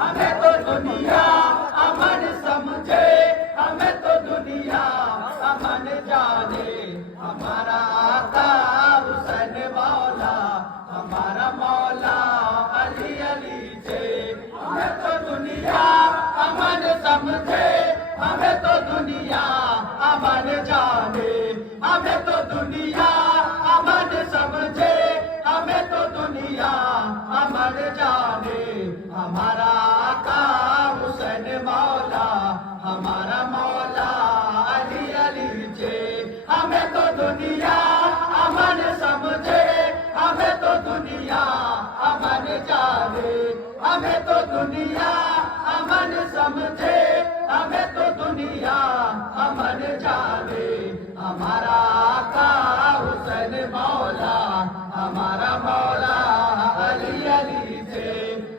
ہمیں تو دنیا امن سمجھے، ہمیں تو دنیا امن جانے، ہمارا آقا حسین مولا، ہمارا مولا علی علی سے، ہمیں تو دنیا امن سمجھے، ہمیں تو دنیا امن جانے، ہمیں تو دنیا امن سمجھے، ہمیں تو دنیا امن جانے، ہمارا آقا حسین مولا، ہمارا مولا علی علی جے، ہمیں تو دنیا امن سمجھے، ہمیں تو دنیا امن جانے، ہمیں تو دنیا امن سمجھے، ہمیں تو دنیا امن جانے، ہمارا آقا حسین مولا، ہمارا مولا